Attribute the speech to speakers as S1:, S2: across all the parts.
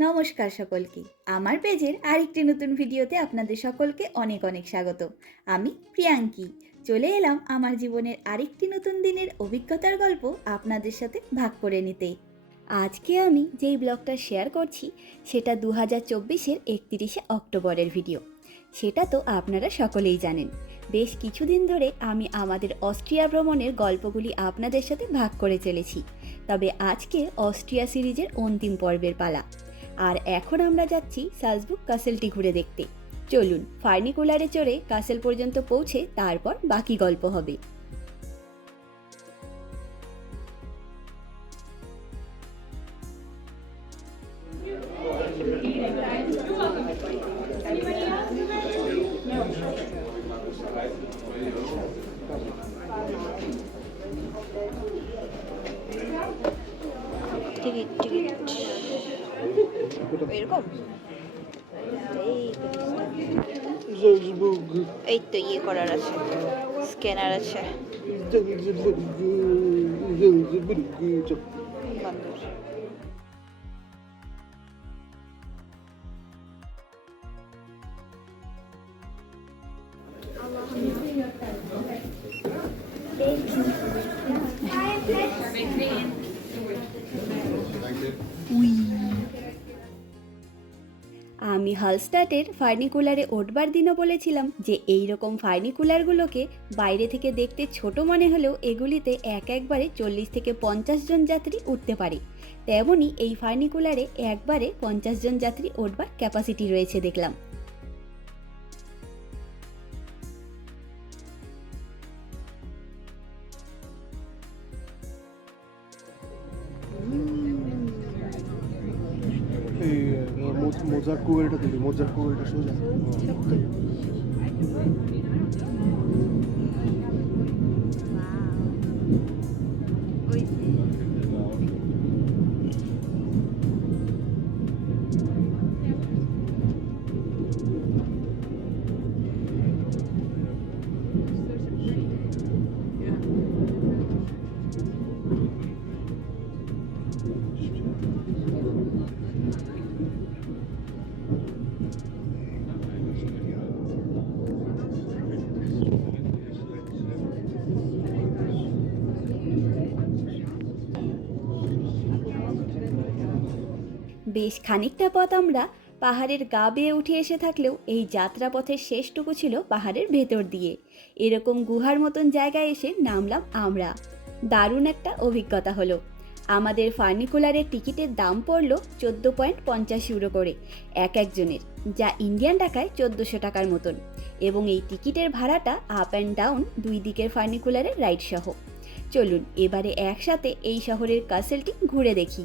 S1: নমস্কার সকলকে। আমার পেজের আরেকটি নতুন ভিডিওতে আপনাদের সকলকে অনেক অনেক স্বাগত। আমি প্রিয়াঙ্কি। চলে এলাম আমার জীবনের আরেকটি নতুন দিনের অভিজ্ঞতার গল্প আপনাদের সাথে ভাগ করে নিতে। আজকে আমি যেই ব্লগটা শেয়ার করছি, সেটা দু হাজার চব্বিশের একতিরিশে অক্টোবরের ভিডিও। সেটা তো আপনারা সকলেই জানেন। বেশ কিছুদিন ধরে আমি আমাদের অস্ট্রিয়া ভ্রমণের গল্পগুলি আপনাদের সাথে ভাগ করে চলেছি। তবে আজকে অস্ট্রিয়া সিরিজের অন্তিম পর্বের পালা। আর এখন আমরা যাচ্ছি সালসবুক কাসেলটি ঘুরে দেখতে। চলুন, ফার্নিকুলারে চড়ে কাসেল পর্যন্ত পৌঁছে তারপর বাকি গল্প হবে।
S2: Salzburg,
S1: এই তো ইয়ে করার আছে স্ক্যানার আছে
S2: Salzburg, Salzburg.
S1: বান্দর আমি হালস্টাটের ফার্নিকুলারে ওঠবার দিনও বলেছিলাম যে এই রকম ফার্নিকুলারগুলোকে বাইরে থেকে দেখতে ছোট মনে হলেও এগুলিতে এক একবারে চল্লিশ থেকে পঞ্চাশ জন যাত্রী উঠতে পারে। তেমনই এই ফার্নিকুলারে একবারে পঞ্চাশ জন যাত্রী ওঠবার ক্যাপাসিটি রয়েছে দেখলাম।
S2: মোজার কুয়েলটা তুলি মোজার কুয়েলটা সোজা।
S1: বেশ খানিকটা পথ আমরা পাহাড়ের গা বেয়ে উঠে এসে থাকলেও এই যাত্রাপথের শেষটুকু ছিল পাহাড়ের ভেতর দিয়ে। এরকম গুহার মতন জায়গায় এসে নামলাম আমরা। দারুণ একটা অভিজ্ঞতা হলো। আমাদের ফার্নিকুলারের টিকিটের দাম পড়ল চোদ্দ পয়েন্ট পঞ্চাশ ইউরো করে, এক একজনের, যা ইন্ডিয়ান টাকায় চোদ্দোশো টাকার মতন। এবং এই টিকিটের ভাড়াটা আপ অ্যান্ড ডাউন দুই দিকের ফার্নিকুলারের রাইড সহ। চলুন, এবারে একসাথে এই শহরের কাসেলটি ঘুরে দেখি।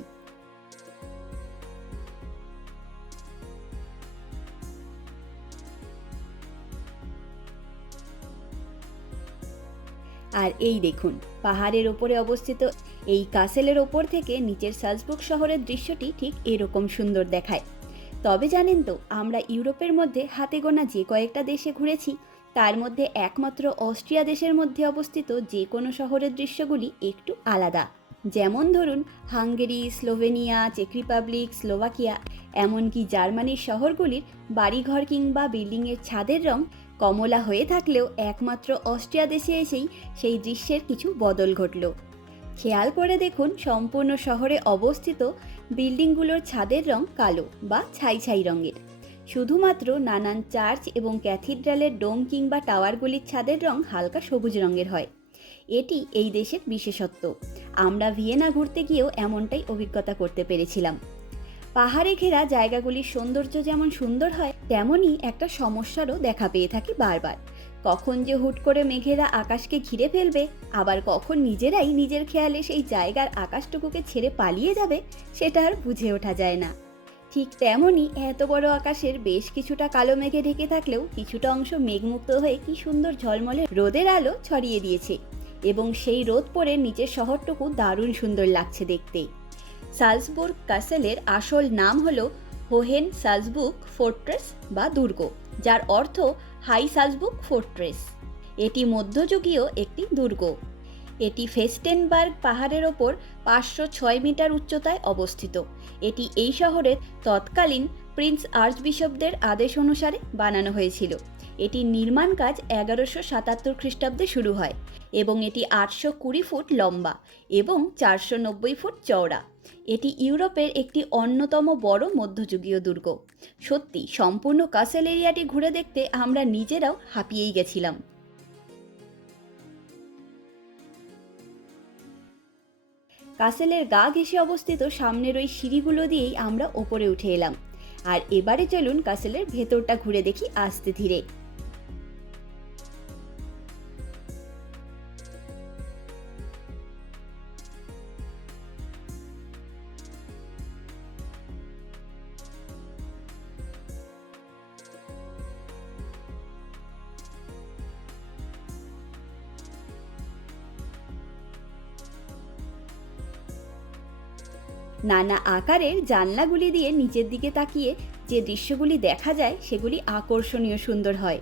S1: আর এই দেখুন, পাহাড়ের ওপরে অবস্থিত এই কাসেলের ওপর থেকে নিচের সালসবুক শহরের দৃশ্যটি ঠিক এরকম সুন্দর দেখায়। তবে জানেন তো, আমরা ইউরোপের মধ্যে হাতে গোনা যে কয়েকটা দেশে ঘুরেছি, তার মধ্যে একমাত্র অস্ট্রিয়া দেশের মধ্যে অবস্থিত যে কোনো শহরের দৃশ্যগুলি একটু আলাদা। যেমন ধরুন, হাঙ্গেরি, স্লোভেনিয়া, চেক রিপাবলিক, স্লোভাকিয়া, এমনকি জার্মানির শহরগুলির বাড়িঘর কিংবা বিল্ডিংয়ের ছাদের রং কমলা হয়ে থাকলেও একমাত্র অস্ট্রিয়া দেশে এসেই সেই দৃশ্যের কিছু বদল ঘটল। খেয়াল করে দেখুন, সম্পূর্ণ শহরে অবস্থিত বিল্ডিংগুলোর ছাদের রং কালো বা ছাই ছাই রঙের। শুধুমাত্র নানান চার্চ এবং ক্যাথিড্রালের ডোম কিংবা টাওয়ারগুলির ছাদের রং হালকা সবুজ রঙের হয়। এটি এই দেশের বিশেষত্ব। আমরা ভিয়েনা ঘুরতে গিয়েও এমনটাই অভিজ্ঞতা করতে পেরেছিলাম। পাহাড়ে ঘেরা জায়গাগুলির সৌন্দর্য যেমন সুন্দর হয় তেমনই একটা সমস্যারও দেখা পেয়ে থাকি বারবার। কখন যে হুট করে মেঘেরা আকাশকে ঘিরে ফেলবে, আবার কখন নিজেরাই নিজের খেয়ালে সেই জায়গার আকাশটুকুকে ছেড়ে পালিয়ে যাবে, সেটা আর বুঝে ওঠা যায় না। ঠিক তেমনই এত বড় আকাশের বেশ কিছুটা কালো মেঘে ঢেকে থাকলেও কিছুটা অংশ মেঘমুক্ত হয়ে কি সুন্দর ঝলমলে রোদের আলো ছড়িয়ে দিয়েছে, এবং সেই রোদ পড়ে নিচের শহরটুকু দারুণ সুন্দর লাগছে দেখতে। সালসবুর্গ কাসেলের আসল নাম হল হোহেন সালসবুক ফোর্ট্রেস বা দুর্গ, যার অর্থ হাই সালসবুক ফোর্ট্রেস। এটি মধ্যযুগীয় একটি দুর্গ। এটি ফেস্টেনবার্গ পাহাড়ের ওপর পাঁচশো ছয় মিটার উচ্চতায় অবস্থিত। এটি এই শহরের তৎকালীন প্রিন্স আর্চবিশপদের আদেশ অনুসারে বানানো হয়েছিল। এটির নির্মাণ কাজ এগারোশো সাতাত্তর খ্রিস্টাব্দে শুরু হয় এবং এটি আটশো কুড়ি ফুট লম্বা এবং চারশো নব্বই ফুট চওড়া। এটি ইউরোপের একটি অন্যতম বড় মধ্যযুগীয় দুর্গ। সত্যি, সম্পূর্ণ কাসেল এরিয়াটি ঘুরে দেখতে আমরা নিজেরাও হাঁপিয়েই গেছিলাম। কাসেলের গা ঘেঁষে অবস্থিত সামনের ওই সিঁড়িগুলো দিয়েই আমরা ওপরে উঠে এলাম। আর এবারে চলুন কাসেলের ভেতরটা ঘুরে দেখি আস্তে ধীরে। নানা আকারের জানলাগুলি দিয়ে নিচের দিকে তাকিয়ে যে দৃশ্যগুলি দেখা যায় সেগুলি আকর্ষণীয় সুন্দর হয়।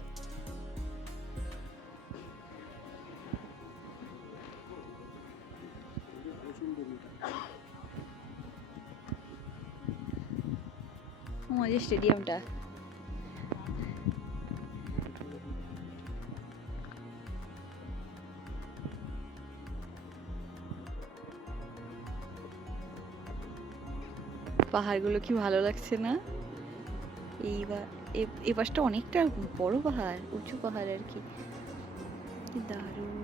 S1: স্টেডিয়ামটা। পাহাড়গুলো কি ভালো লাগছে না? এইবার, এ- পাশটা অনেকটা বড় পাহাড়, উঁচু পাহাড় আর কি। কি দারুণ।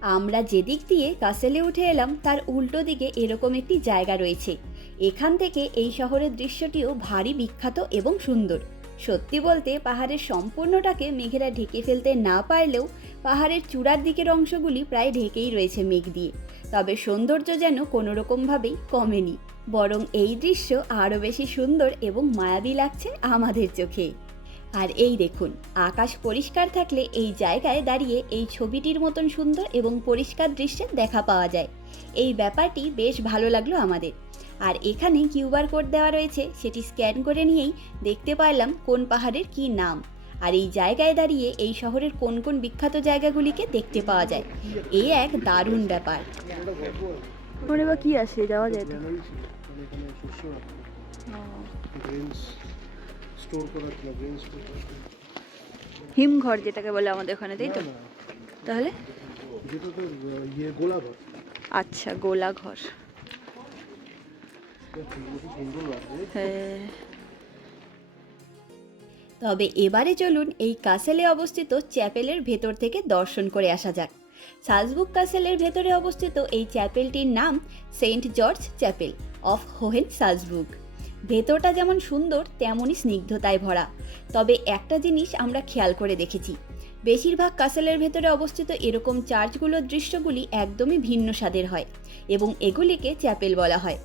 S1: আমরা যেদিক দিয়ে কাসেলে উঠে এলাম, তার উল্টো দিকে এরকম একটি জায়গা রয়েছে। এখান থেকে এই শহরের দৃশ্যটিও ভারী বিখ্যাত এবং সুন্দর। সত্যি বলতে পাহাড়ের সম্পূর্ণটাকে মেঘেরা ঢেকে ফেলতে না পারলেও পাহাড়ের চূড়ার দিকের অংশগুলি প্রায় ঢেকেই রয়েছে মেঘ দিয়ে। তবে সৌন্দর্য যেন কোনো রকমভাবেই কমেনি, বরং এই দৃশ্য আরও বেশি সুন্দর এবং মায়াবী লাগছে আমাদের চোখে। আর এই দেখুন, আকাশ পরিষ্কার থাকলে এই জায়গায় দাঁড়িয়ে এই ছবিটির মতন সুন্দর এবং পরিষ্কার দৃশ্যের দেখা পাওয়া যায়। এই ব্যাপারটি বেশ ভালো লাগল আমাদের। আর এখানে কিউআর কোড দেওয়া রয়েছে সেটি স্ক্যান করে নিয়েই দেখতে পারলাম কোন পাহাড়ের কি নাম। আর এই জায়গায় দাঁড়িয়ে এই শহরের কোন কোন বিখ্যাত জায়গাগুলিকে দেখতে পাওয়া যায়। এই এক দারুণ ব্যাপার। ওরে বা কি আছে? যাওয়া যায়। হিমঘর যেটাকে বলে আমাদের ওখানে তাই তো? তাহলে?
S2: ইয়ে গোলাঘর।
S1: আচ্ছা গোলা ঘর
S2: ফুলগুলো কি সুন্দর লাগছে
S1: হ্যাঁ। তবে এবারে চলুন এই কাসেলে অবস্থিত চ্যাপেলের ভেতর থেকে দর্শন করে আসা যাক। সালজবুক কাসেলের ভেতরে অবস্থিত এই চ্যাপেলটির নাম Saint George chapel of Hohensalzburg. ভেতরটা যেমন সুন্দর, তেমনই স্নিগ্ধতায় ভরা। তবে একটা জিনিস আমরা খেয়াল করে দেখেছি। বেশিরভাগ কাসেলের ভেতরে অবস্থিত এরকম চার্চগুলোর দৃশ্যগুলি একদমই ভিন্ন স্বাদের হয় এবং এগুলিকে চ্যাপেল বলা হয়।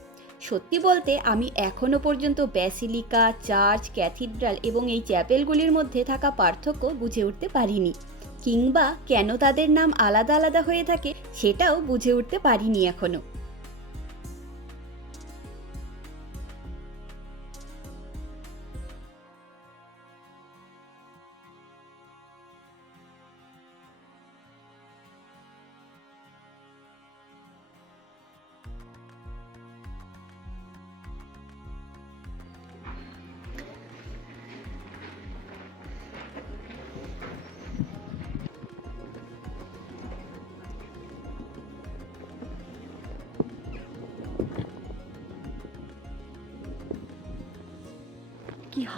S1: সত্যি বলতে আমি এখনও পর্যন্ত ব্যাসিলিকা, চার্চ, ক্যাথিড্রাল এবং এই চ্যাপেলগুলির মধ্যে থাকা পার্থক্য বুঝে উঠতে পারিনি। কিংবা কেন তাদের নাম আলাদা আলাদা হয়ে থাকে সেটাও বুঝে উঠতে পারিনি এখনও।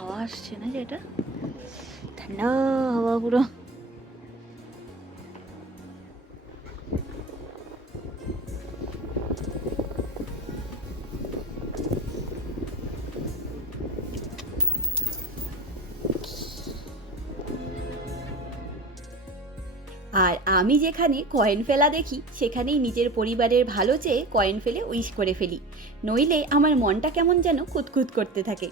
S1: হাওয়া আসছে না ঠান্ডা হাওয়া পুরো। আর আমি যেখানে কয়েন ফেলা দেখি, সেখানেই নিজের পরিবারের ভালো চেয়ে কয়েন ফেলে উইশ করে ফেলি। নইলে আমার মনটা কেমন যেন কুতকুত করতে থাকে।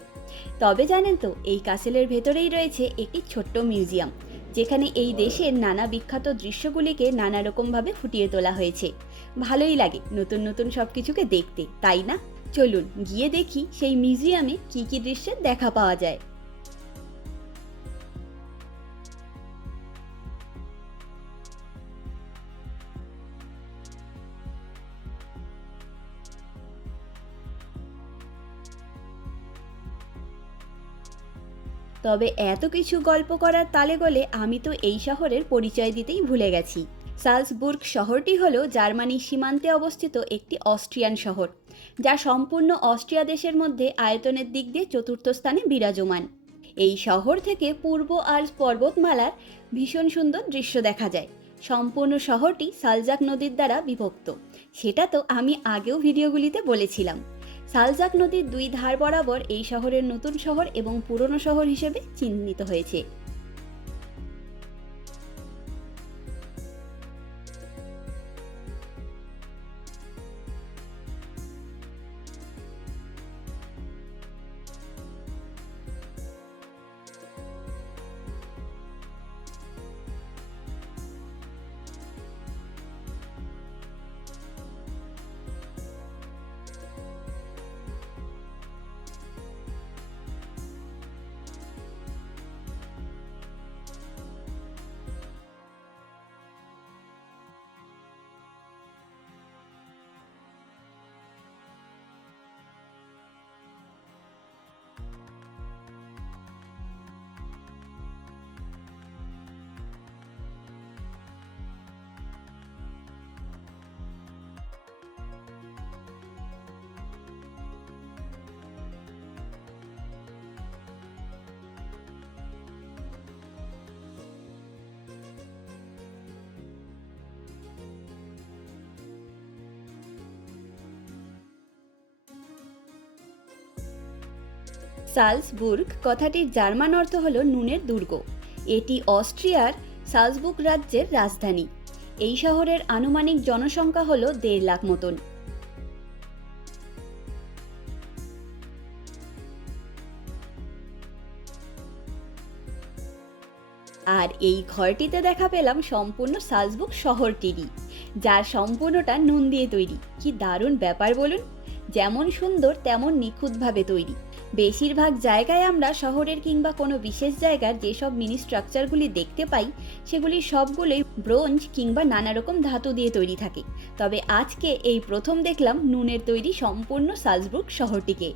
S1: তবে জানেন তো, এই কাসেলের ভেতরেই রয়েছে একটি ছোট্ট মিউজিয়াম, যেখানে এই দেশের নানা বিখ্যাত দৃশ্যগুলিকে নানা রকমভাবে ফুটিয়ে তোলা হয়েছে। ভালোই লাগে নতুন নতুন সব কিছুকে দেখতে, তাই না? চলুন গিয়ে দেখি সেই মিউজিয়ামে কী কী দৃশ্যের দেখা পাওয়া যায়। তবে এত কিছু গল্প করার তালে গলে আমি তো এই শহরের পরিচয় দিতেই ভুলে গেছি। সালসবুর্গ শহরটি হলো জার্মানির সীমান্তে অবস্থিত একটি অস্ট্রিয়ান শহর, যা সম্পূর্ণ অস্ট্রিয়া দেশের মধ্যে আয়তনের দিক দিয়ে চতুর্থ স্থানে বিরাজমান। এই শহর থেকে পূর্ব আল্পস পর্বতমালার ভীষণ সুন্দর দৃশ্য দেখা যায়। সম্পূর্ণ শহরটি সালজাক নদীর দ্বারা বিভক্ত। সেটা তো আমি আগেও ভিডিওগুলিতে বলেছিলাম। সালজাক নদীর দুই ধার বরাবর এই শহরের নতুন শহর এবং পুরনো শহর হিসেবে চিহ্নিত হয়েছে। সালসবুর্গ কথাটির জার্মান অর্থ হল নুনের দুর্গ। এটি অস্ট্রিয়ার সালসবুর্গ রাজ্যের রাজধানী। এই শহরের আনুমানিক জনসংখ্যা হল দেড় লাখ মতন। আর এই ঘরটিতে দেখা পেলাম সম্পূর্ণ সালসবুক শহরটিরই, যার সম্পূর্ণটা নুন দিয়ে তৈরি। কি দারুণ ব্যাপার বলুন! যেমন সুন্দর, তেমন নিখুঁতভাবে তৈরি। বেশিরভাগ জায়গায় আমরা শহরের কিংবা কোনো বিশেষ জায়গার যেসব মিনি স্ট্রাকচারগুলি দেখতে পাই, সেগুলি সবগুলোই ব্রোঞ্জ কিংবা নানা রকম ধাতু দিয়ে তৈরি থাকে। তবে আজকে এই প্রথম দেখলাম নুনের তৈরি সম্পূর্ণ সালসবুর্গ শহরটিকে।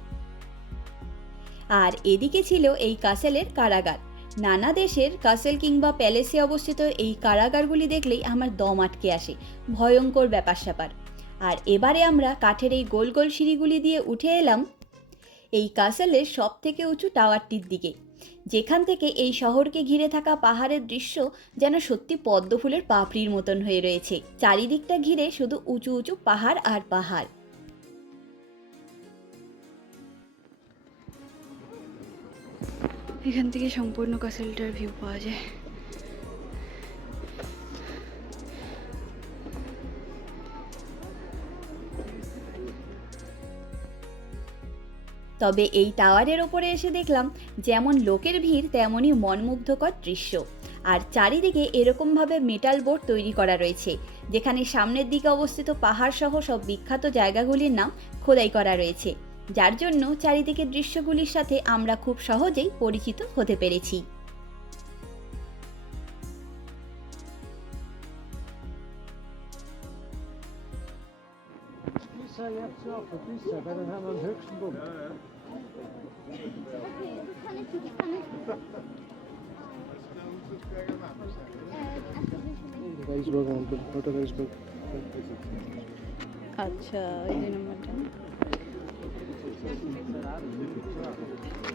S1: আর এদিকে ছিল এই কাসেলের কারাগার। নানা দেশের কাসেল কিংবা প্যালেসে অবস্থিত এই কারাগারগুলি দেখলেই আমার দম আটকে আসে, ভয়ঙ্কর ব্যাপার স্যাপার আর এবারে আমরা কাঠের এই গোল গোল সিঁড়িগুলি দিয়ে উঠে এলাম এই কাসেলের সব থেকে উঁচু টাওয়ারটির দিকে। যেখান থেকে এই শহরকে ঘিরে থাকা পাহাড়ের দৃশ্য যেন সত্যি পদ্ম ফুলের পাপড়ির মতন হয়ে রয়েছে। চারিদিকটা ঘিরে শুধু উঁচু উঁচু পাহাড় আর পাহাড়।
S3: এখান থেকে সম্পূর্ণ কাসেলটার ভিউ পাওয়া যায়।
S1: তবে এই টাওয়ারের ওপরে এসে দেখলাম, যেমন লোকের ভিড়, তেমনই মনমুগ্ধকর দৃশ্য। আর চারিদিকে এরকমভাবে মেটাল বোর্ড তৈরি করা রয়েছে, যেখানে সামনের দিকে অবস্থিত পাহাড় সহ সব বিখ্যাত জায়গাগুলির নাম খোদাই করা রয়েছে। যার জন্য চারিদিকের দৃশ্যগুলির সাথে আমরা খুব সহজেই পরিচিত হতে পেরেছি।
S2: Pisa jetzt auf der Pisa, weil dann haben wir den höchsten Punkt. Reisberg Mountain, ওটা Reisberg.
S3: আচ্ছা এই যে নাম্বারটা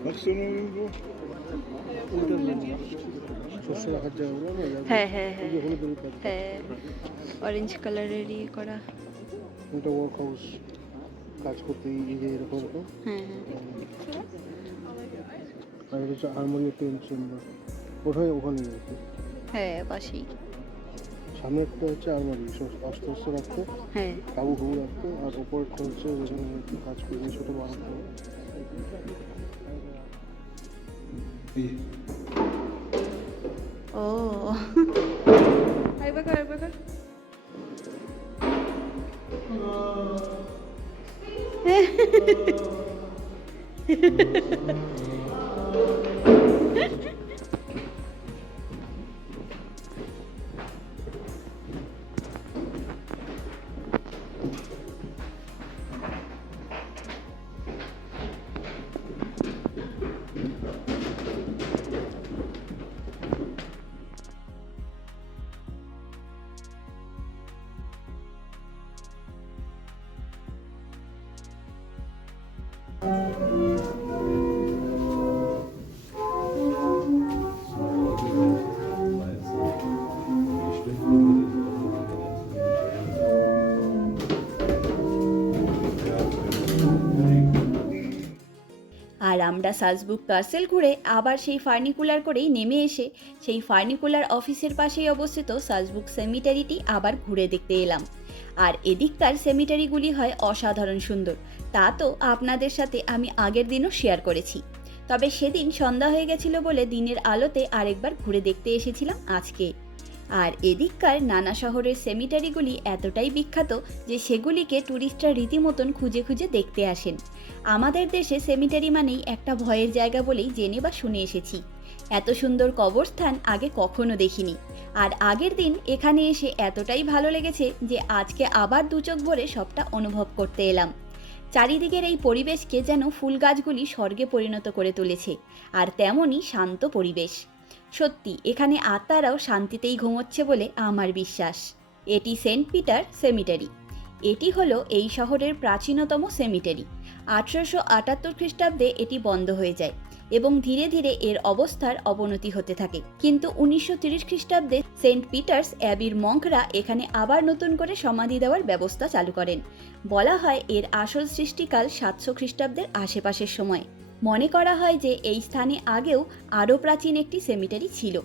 S4: Hast du noch irgendwo?
S2: ওটার জন্য শস্য রাখার জায়গা বলো না
S3: হ্যাঁ হ্যাঁ হ্যাঁ
S2: যে।
S3: হ্যাঁ অরেঞ্জ কালারেরই করা
S2: ওটা ওয়ার্ক হাউস কাজ করতে এই যে এরকম এরকম
S3: হ্যাঁ হ্যাঁ।
S2: আর এটা হচ্ছে আর্মোরি পেন চেম্বার ওটাই ওখানে
S3: হ্যাঁ পাশেই।
S2: সামনে একটা হচ্ছে আলমারি অস্ত্র অস্ত্র রাখতো
S3: হ্যাঁ।
S2: কাবু কাবু রাখতো আর উপরেরটা হচ্ছে যেখানে কাজ করবে ছোটো বানাতো।
S3: Ha ha ha
S1: ha. আমরা সালসবুক কার্সেল ঘুরে আবার সেই ফার্নিকুলার করেই নেমে এসে সেই ফার্নিকুলার অফিসের পাশেই অবস্থিত সালসবুক সেমিটারিটি আবার ঘুরে দেখতে এলাম। আর এদিককার সেমিটারিগুলি হয় অসাধারণ সুন্দর। তা তো আপনাদের সাথে আমি আগের দিনও শেয়ার করেছি। তবে সেদিন সন্ধ্যা হয়ে গেছিল বলে দিনের আলোতে আরেকবার ঘুরে দেখতে এসেছিলাম আজকে। আর এদিককার নানা শহরের সেমিটারিগুলি এতটাই বিখ্যাত যে সেগুলিকে ট্যুরিস্টরা রীতিমতন খুঁজে খুঁজে দেখতে আসেন। আমাদের দেশে সেমিটারি মানেই একটা ভয়ের জায়গা বলেই জেনে বা শুনে এসেছি। এত সুন্দর কবরস্থান আগে কখনো দেখিনি। আর আগের দিন এখানে এসে এতটাই ভালো লেগেছে যে আজকে আবার দু চোখ ভরে সবটা অনুভব করতে এলাম। চারিদিকের এই পরিবেশকে যেন ফুল গাছগুলি স্বর্গে পরিণত করে তুলেছে, আর তেমনই শান্ত পরিবেশ। সত্যি, এখানে আত্মারাও শান্তিতেই ঘুমোচ্ছে বলে আমার বিশ্বাস। এটি সেন্ট পিটার সেমিটারি। এটি হলো এই শহরের প্রাচীনতম সেমিটারি। আঠারোশো আটাত্তর খ্রিস্টাব্দে এটি বন্ধ হয়ে যায় এবং ধীরে ধীরে এর অবস্থার অবনতি হতে থাকে। কিন্তু উনিশশো তিরিশ খ্রিস্টাব্দে সেন্ট পিটার্স অ্যাবির মঙ্করা এখানে আবার নতুন করে সমাধি দেওয়ার ব্যবস্থা চালু করেন। বলা হয়, এর আসল সৃষ্টিকাল সাতশো খ্রিস্টাব্দের আশেপাশের সময়। মনে করা হয় যে এই স্থানে আগেও আরও প্রাচীন একটি সেমিটারি ছিল।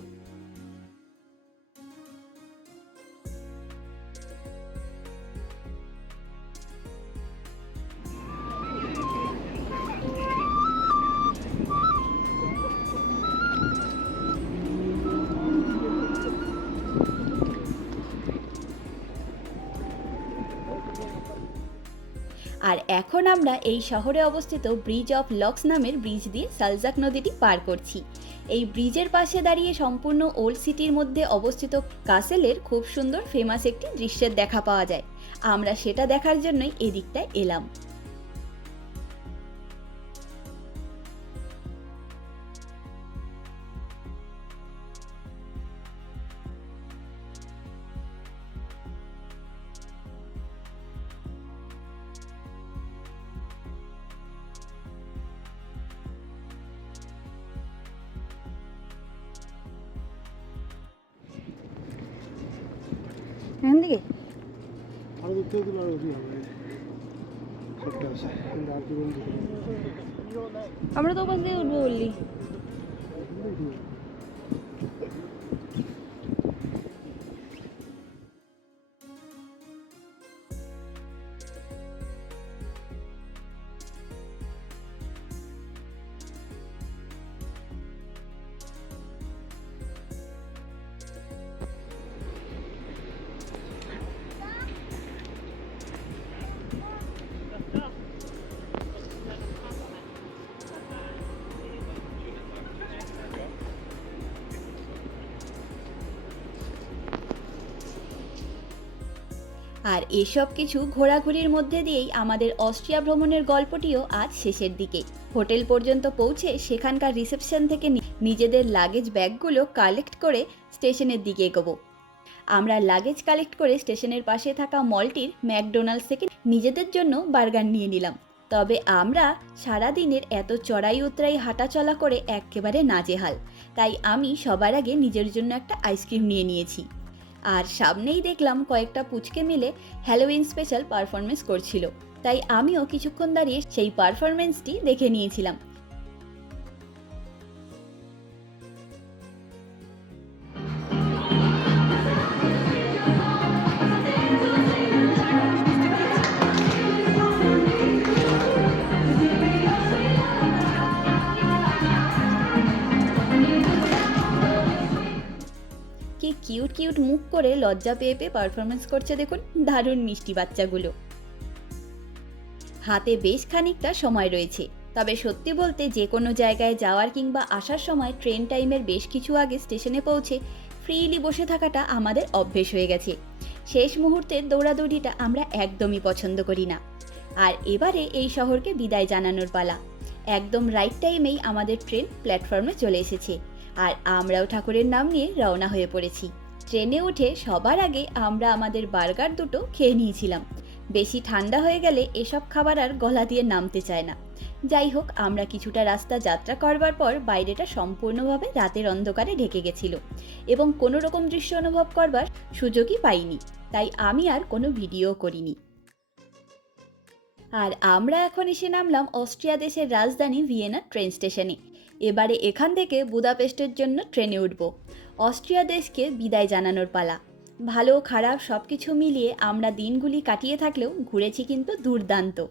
S1: এখন আমরা এই শহরে অবস্থিত ব্রিজ অফ লক্স নামের ব্রিজ দিয়ে সালজাক নদীটি পার করছি। এই ব্রিজের পাশে দাঁড়িয়ে সম্পূর্ণ ওল্ড সিটির মধ্যে অবস্থিত কাসেলের খুব সুন্দর ফেমাস একটি দৃশ্যের দেখা পাওয়া যায়। আমরা সেটা দেখার জন্যই এদিকটায় এলাম।
S3: এখান থেকে
S2: আরও দূর থেকে দিলে আরও হবে আর কি বলতে
S3: আমরা তো ওপাশ দিয়ে উঠবো বললি।
S1: আর এসব কিছু ঘোরাঘুরির মধ্যে দিয়েই আমাদের অস্ট্রিয়া ভ্রমণের গল্পটিও আজ শেষের দিকে। হোটেল পর্যন্ত পৌঁছে সেখানকার রিসেপশন থেকে নিজেদের লাগেজ ব্যাগগুলো কালেক্ট করে স্টেশনের দিকে এগোবো। আমরা লাগেজ কালেক্ট করে স্টেশনের পাশে থাকা মলটির ম্যাকডোনাল্ডস থেকে নিজেদের জন্য বার্গার নিয়ে নিলাম। তবে আমরা সারা দিনের এত চড়াই উতরাই হাঁটাচলা করে একেবারে নাজেহাল। তাই আমি সবার আগে নিজের জন্য একটা আইসক্রিম নিয়ে নিয়েছি। আর সামনেই দেখলাম কয়েকটা পুচকে মিলে হ্যালোইন স্পেশাল পারফরমেন্স করছিল। তাই আমিও কিছুক্ষণ দাঁড়িয়ে সেই পারফরমেন্সটি দেখে নিয়েছিলাম। কি কিউট কিউট মুখ করে লজ্জা পেয়ে পেয়ে পারফরমেন্স করছে দেখুন দারুণ মিষ্টি বাচ্চাগুলো। হাতে বেশ খানিকটা সময় রয়েছে। তবে সত্যি বলতে যে কোনো জায়গায় যাওয়ার কিংবা আসার সময় ট্রেন টাইমের বেশ কিছু আগে স্টেশনে পৌঁছে ফ্রিলি বসে থাকাটা আমাদের অভ্যেস হয়ে গেছে। শেষ মুহূর্তের দৌড়াদৌড়িটা আমরা একদমই পছন্দ করি না। আর এবারে এই শহরকে বিদায় জানানোর পালা। একদম রাইট টাইমেই আমাদের ট্রেন প্ল্যাটফর্মে চলে এসেছে। আর আমরাও ঠাকুরের নাম নিয়ে রওনা হয়ে পড়েছি। ট্রেনে উঠে সবার আগে আমরা আমাদের বার্গার দুটো খেয়ে নিয়েছিলাম। বেশি ঠান্ডা হয়ে গেলে এসব খাবার আর গলা দিয়ে নামতে চায় না। যাই হোক, আমরা কিছুটা রাস্তা যাত্রা করবার পর বাইরেটা সম্পূর্ণভাবে রাতের অন্ধকারে ঢেকে গেছিল এবং কোনো রকম দৃশ্য অনুভব করবার সুযোগই পাইনি। তাই আমি আর কোনো ভিডিও করিনি। আর আমরা এখন এসে নামলাম অস্ট্রিয়া দেশের রাজধানী ভিয়েনা ট্রেন স্টেশনে। এবারে এখান থেকে বুদাপেস্টের জন্য ট্রেনে উঠব। অস্ট্রিয়া দেশকে বিদায় জানানোর পালা। ভালো খারাপ সব কিছু মিলিয়ে আমরা দিনগুলি কাটিয়ে থাকলেও ঘুরেছি কিন্তু দুর্দান্ত।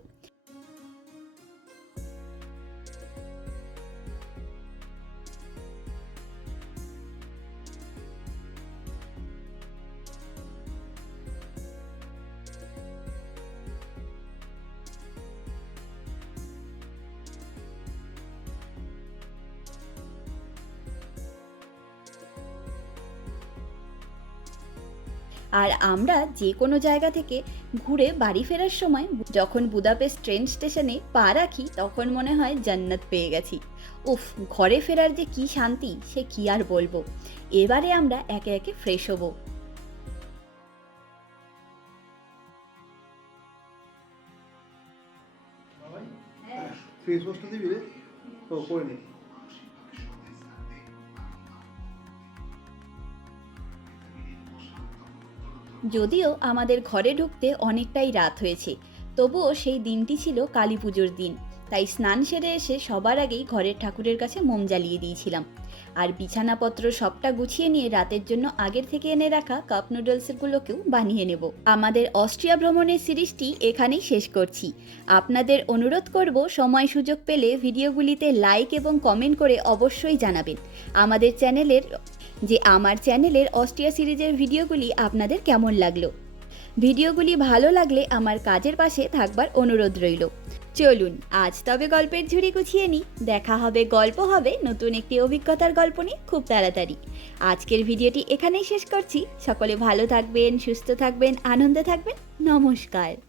S1: আর আমরা যে কোনো জায়গা থেকে ঘুরে বাড়ি ফেরার সময় যখন বুদাপেস্ট ট্রেন স্টেশনে পা রাখি, তখন মনে হয় জান্নাত পেয়ে গেছি। উফ, ঘরে ফেরার যে কি শান্তি, সে কি আর বলব? এবারে আমরা একে একে ফ্রেশ হব।
S2: ফেস ওয়াশটা দিবি রে? ও করে
S1: যদিও আমাদের ঘরে ঢুকতে অনেকটাই রাত হয়েছে। তবুও সেই দিনটি ছিল কালী পুজোর দিন, তাই স্নান সেরে এসে সবার আগেই ঘরের ঠাকুরের কাছে মোম জ্বালিয়ে দিয়েছিলাম। আর বিছানাপত্র সবটা গুছিয়ে নিয়ে রাতের জন্য আগের থেকে এনে রাখা কাপ নুডলসগুলোকেও বানিয়ে নেব। আমাদের অস্ট্রিয়া ভ্রমণের সিরিজটি এখানেই শেষ করছি। আপনাদের অনুরোধ করব সময় সুযোগ পেলে ভিডিওগুলিতে লাইক এবং কমেন্ট করে অবশ্যই জানাবেন। আমাদের চ্যানেলের যে আমার চ্যানেলের অস্ট্রিয়া সিরিজের ভিডিওগুলি আপনাদের কেমন লাগল? ভিডিওগুলি ভালো লাগলে আমার কাজের পাশে থাকবার অনুরোধ রইল। চলুন, আজ তবে গল্পের ঝুড়ি গুছিয়ে নিই। দেখা হবে, গল্প হবে, নতুন একটি অভিজ্ঞতার গল্প নিয়ে খুব তাড়াতাড়ি। আজকের ভিডিওটি এখানেই শেষ করছি। সকলে ভালো থাকবেন, সুস্থ থাকবেন, আনন্দে থাকবেন। নমস্কার।